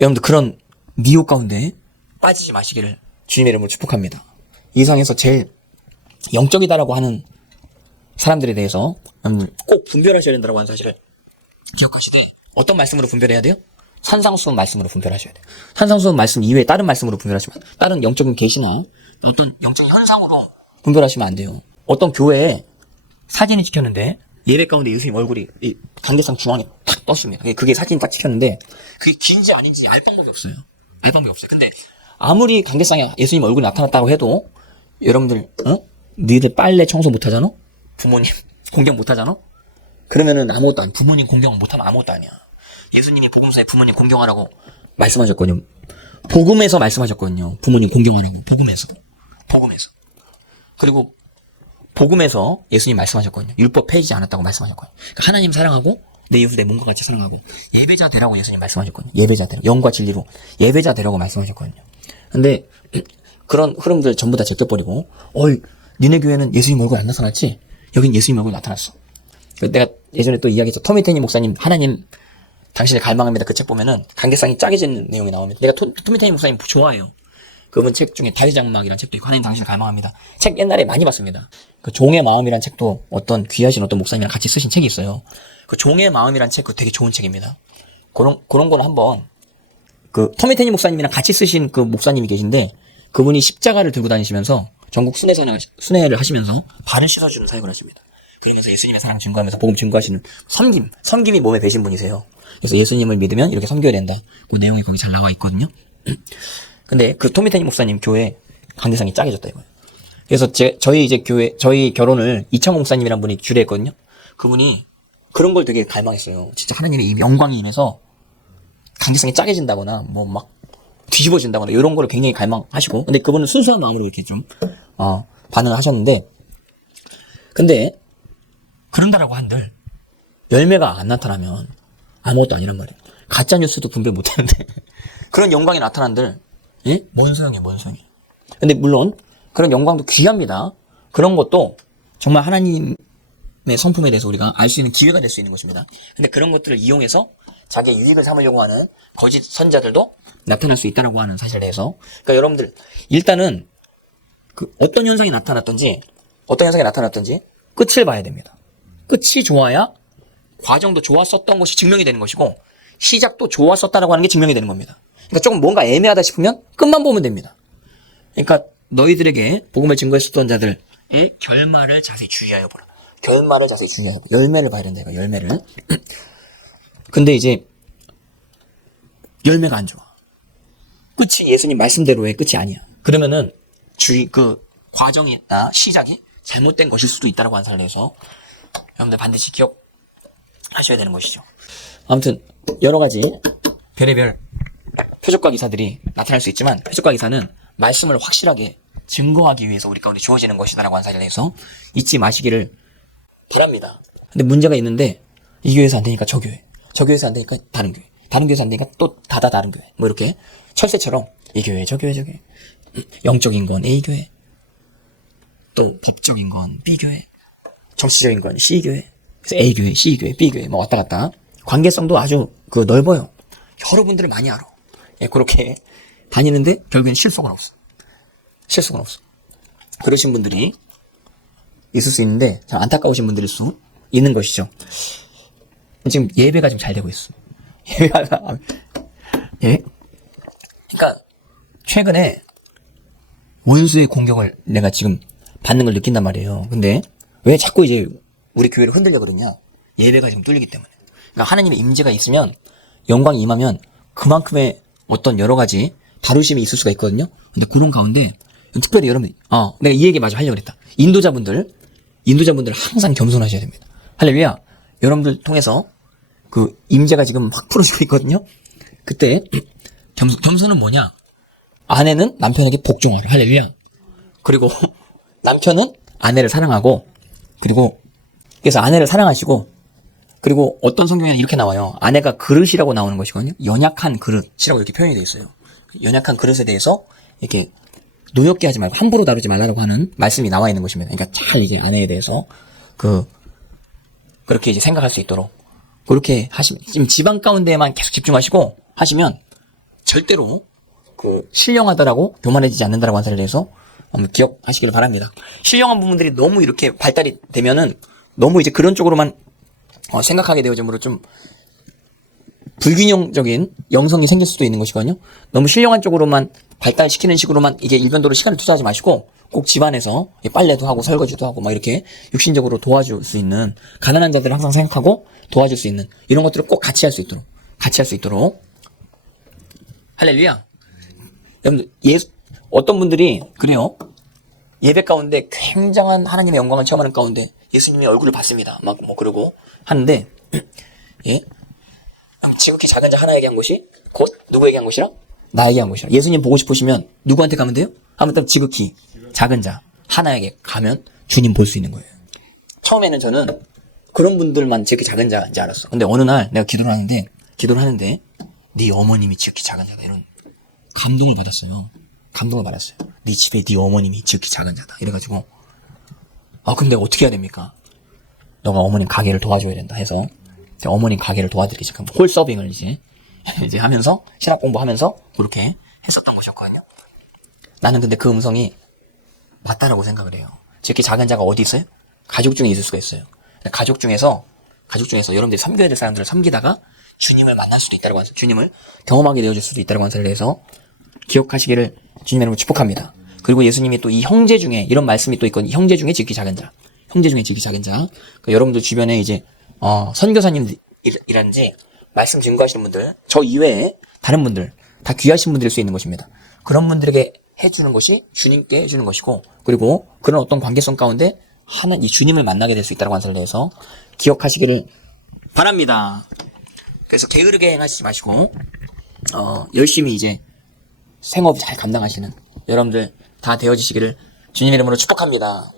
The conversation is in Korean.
여러분들 그런 미혹 가운데 빠지지 마시기를 주님의 이름으로 축복합니다. 이 세상에서 제일 영적이다라고 하는 사람들에 대해서 꼭 분별하셔야 된다고 하는 사실을 기억하시되, 어떤 말씀으로 분별해야 돼요? 산상수훈 말씀으로 분별하셔야 돼요. 산상수훈 말씀 이외에 다른 말씀으로 분별하시면, 다른 영적인 계시나 어떤 영적인 현상으로 분별하시면 안 돼요. 어떤 교회에 사진이 찍혔는데 예배 가운데 예수님 얼굴이 이 강대상 중앙에 탁 떴습니다. 그게 사진이 딱 찍혔는데 그게 긴지 아닌지 알 방법이 없어요. 알 방법이 없어요. 근데 아무리 강대상에 예수님 얼굴이 나타났다고 해도 여러분들 너희들 빨래 청소 못하잖아? 부모님 공경 못하잖아? 그러면은 아무것도 아니야. 부모님 공경 못하면 아무것도 아니야. 예수님이 복음서에 부모님 공경하라고 말씀하셨거든요. 복음에서 말씀하셨거든요. 부모님 공경하라고. 복음에서. 그리고 복음에서 예수님 말씀하셨거든요. 율법 폐지지 않았다고 말씀하셨거든요. 그러니까 하나님 사랑하고 내 이웃을 내 몸과 같이 사랑하고 예배자 되라고 예수님 말씀하셨거든요. 예배자 되라고. 영과 진리로 예배자 되라고 말씀하셨거든요. 근데 그런 흐름들 전부 다 제껴버리고 니네 교회는 예수님 얼굴 안 나타났지? 여긴 예수님 얼굴 나타났어. 내가 예전에 또 이야기했죠. 토미테니 목사님 하나님 당신을 갈망합니다. 그 책 보면은 관계성이 짜게지는 내용이 나옵니다. 내가 토미테니 목사님 좋아해요. 그분 책 중에 다리장막이라는 책도 있고 하나님 당신을 갈망합니다. 책 옛날에 많이 봤습니다. 그 종의 마음이라는 책도 어떤 귀하신 어떤 목사님이랑 같이 쓰신 책이 있어요. 그 종의 마음이라는 책, 그 되게 좋은 책입니다. 그런 거는 한번 그 토미테니 목사님이랑 같이 쓰신 그 목사님이 계신데 그분이 십자가를 들고 다니시면서 전국 순회를 하시면서 발을 씻어주는 사역을 하십니다. 그러면서 예수님의 사랑 증거하면서 복음 증거하시는 섬김이 몸에 배신 분이세요. 그래서 예수님을 믿으면 이렇게 섬겨야 된다. 그 내용이 거기 잘 나와 있거든요. 근데 그 토미테니 목사님 교회 관계상이 짜게졌다 이거예요. 그래서 저희 결혼을 이창호 목사님이라는 분이 주례했거든요. 그분이 그런 걸 되게 갈망했어요. 진짜 하나님의 영광이 임해서 관계상이 짜게진다거나 뭐 막 뒤집어진다거나 이런 거를 굉장히 갈망하시고, 근데 그분은 순수한 마음으로 이렇게 좀 반응을 하셨는데, 근데 그런다라고 한들 열매가 안 나타나면 아무것도 아니란 말이에요. 가짜 뉴스도 분별 못하는데 그런 영광이 나타난들 뭔 소용이에요, 뭔 소용이에요. 근데 물론 그런 영광도 귀합니다. 그런 것도 정말 하나님의 성품에 대해서 우리가 알 수 있는 기회가 될 수 있는 것입니다. 근데 그런 것들을 이용해서 자기의 유익을 삼으려고 하는 거짓 선자들도 나타날 수 있다고 하는 사실에 대해서, 그러니까 여러분들 일단은 그 어떤 현상이 나타났든지 끝을 봐야 됩니다. 끝이 좋아야 과정도 좋았었던 것이 증명이 되는 것이고 시작도 좋았었다라고 하는 게 증명이 되는 겁니다. 그러니까 조금 뭔가 애매하다 싶으면 끝만 보면 됩니다. 그러니까 너희들에게 복음을 증거했었던 자들의 결말을 자세히 주의하여 보라. 열매를 봐야 된다, 이거, 열매를. 근데 이제 열매가 안 좋아. 끝이 예수님 말씀대로의 끝이 아니야. 그러면은 그 과정이 있다, 시작이 잘못된 것일 수도 있다라고 하는 사실에 대해서 여러분들 반드시 기억하셔야 되는 것이죠. 아무튼 여러 가지 별의별 표적과 기사들이 나타날 수 있지만, 표적과 기사는 말씀을 확실하게 증거하기 위해서 우리 가운데 주어지는 것이다라고 하는 사실에 대해서 잊지 마시기를 바랍니다. 근데 문제가 있는데 이 교회에서 안 되니까 저 교회에서 안 되니까 다른 교회에서 안 되니까 또 다른 교회, 뭐 이렇게 철새처럼 이 교회 저 교회 영적인 건 A 교회, 또 법적인 건 B 교회, 정치적인 건 C 교회, 그래서 A 교회, C 교회, B 교회 뭐 왔다 갔다. 관계성도 아주 넓어요. 여러분들을 많이 알아. 그렇게 다니는데 결국엔 실속은 없어. 그러신 분들이 있을 수 있는데 참 안타까우신 분들일 수 있는 것이죠. 지금 예배가 좀 잘 되고 있어. 그러니까 최근에 원수의 공격을 내가 지금 받는 걸 느낀단 말이에요. 근데 왜 자꾸 이제 우리 교회를 흔들려 그러냐? 예배가 지금 뚫리기 때문에. 그러니까 하나님의 임재가 있으면, 영광이 임하면 그만큼의 어떤 여러 가지 다루심이 있을 수가 있거든요. 근데 그런 가운데 특별히 여러분, 내가 이 얘기 마저 하려고 그랬다. 인도자분들 항상 겸손하셔야 됩니다. 할렐루야. 여러분들 통해서 그 임재가 지금 막 풀어지고 있거든요. 그때 겸손은 뭐냐? 아내는 남편에게 복종하라. 할렐루야. 그리고 남편은 아내를 사랑하고, 그래서 아내를 사랑하시고, 그리고 어떤 성경에는 이렇게 나와요. 아내가 그릇이라고 나오는 것이거든요. 연약한 그릇이라고 이렇게 표현이 되어 있어요. 연약한 그릇에 대해서 이렇게 노엽게 하지 말고 함부로 다루지 말라고 하는 말씀이 나와 있는 것입니다. 그러니까 잘 이제 아내에 대해서 그렇게 이제 생각할 수 있도록 그렇게 하시면, 지금 집안 가운데에만 계속 집중하시고 하시면 절대로 신령하다라고 교만해지지 않는다라고 한 사실에 대해서 한번 기억하시길 바랍니다. 신령한 부분들이 너무 이렇게 발달이 되면은 너무 이제 그런 쪽으로만 생각하게 되어지므로 좀 불균형적인 영성이 생길 수도 있는 것이거든요. 너무 신령한 쪽으로만 발달시키는 식으로만 이게 일변도로 시간을 투자하지 마시고 꼭 집안에서 빨래도 하고 설거지도 하고 막 이렇게 육신적으로 도와줄 수 있는 가난한 자들을 항상 생각하고 도와줄 수 있는 이런 것들을 꼭 같이 할 수 있도록 할렐루야. 여러분들 어떤 분들이 그래요. 예배 가운데 굉장한 하나님의 영광을 체험하는 가운데 예수님의 얼굴을 봤습니다. 막 뭐 그러고 하는데 예? 지극히 작은 자 하나에게 한 것이 곧 누구에게 한 것이라? 나에게 한 것이라. 예수님 보고 싶으시면 누구한테 가면 돼요? 하면 지극히 작은 자 하나에게 가면 주님 볼 수 있는 거예요. 처음에는 저는 그런 분들만 지극히 작은 자인지 알았어. 근데 어느 날 내가 기도를 하는데 네 어머님이 지극히 작은 자다 이런 감동을 받았어요. 네 집에 네 어머님이 지극히 작은 자다. 이래가지고 그럼 내가 어떻게 해야 됩니까? 너가 어머님 가게를 도와줘야 된다 해서 어머님 가게를 도와드리기 시작하면 홀 서빙을 이제 하면서 신학 공부하면서 그렇게 했었던 것이었거든요. 나는 근데 그 음성이 맞다라고 생각을 해요. 지극히 작은 자가 어디 있어요? 가족 중에 있을 수가 있어요. 가족 중에서 여러분들이 섬겨야 될 사람들을 섬기다가 주님을 만날 수도 있다고 하는 주님을 경험하게 되어질 수도 있다고 하는 사실에 대해서 기억하시기를 주님 여러분 축복합니다. 그리고 예수님이 또 이 형제 중에 이런 말씀이 또 있거든요. 형제 중에 지극히 작은 자. 그러니까 여러분들 주변에 이제 선교사님이라든지 말씀 증거하시는 분들, 저 이외에 다른 분들 다 귀하신 분들일 수 있는 것입니다. 그런 분들에게 해주는 것이 주님께 해주는 것이고, 그리고 그런 어떤 관계성 가운데 이 주님을 만나게 될 수 있다고 하는 사실에 대해서 기억하시기를 바랍니다. 그래서 게으르게 행하시지 마시고 열심히 이제 생업 잘 감당하시는 여러분들 다 되어지시기를 주님 이름으로 축복합니다.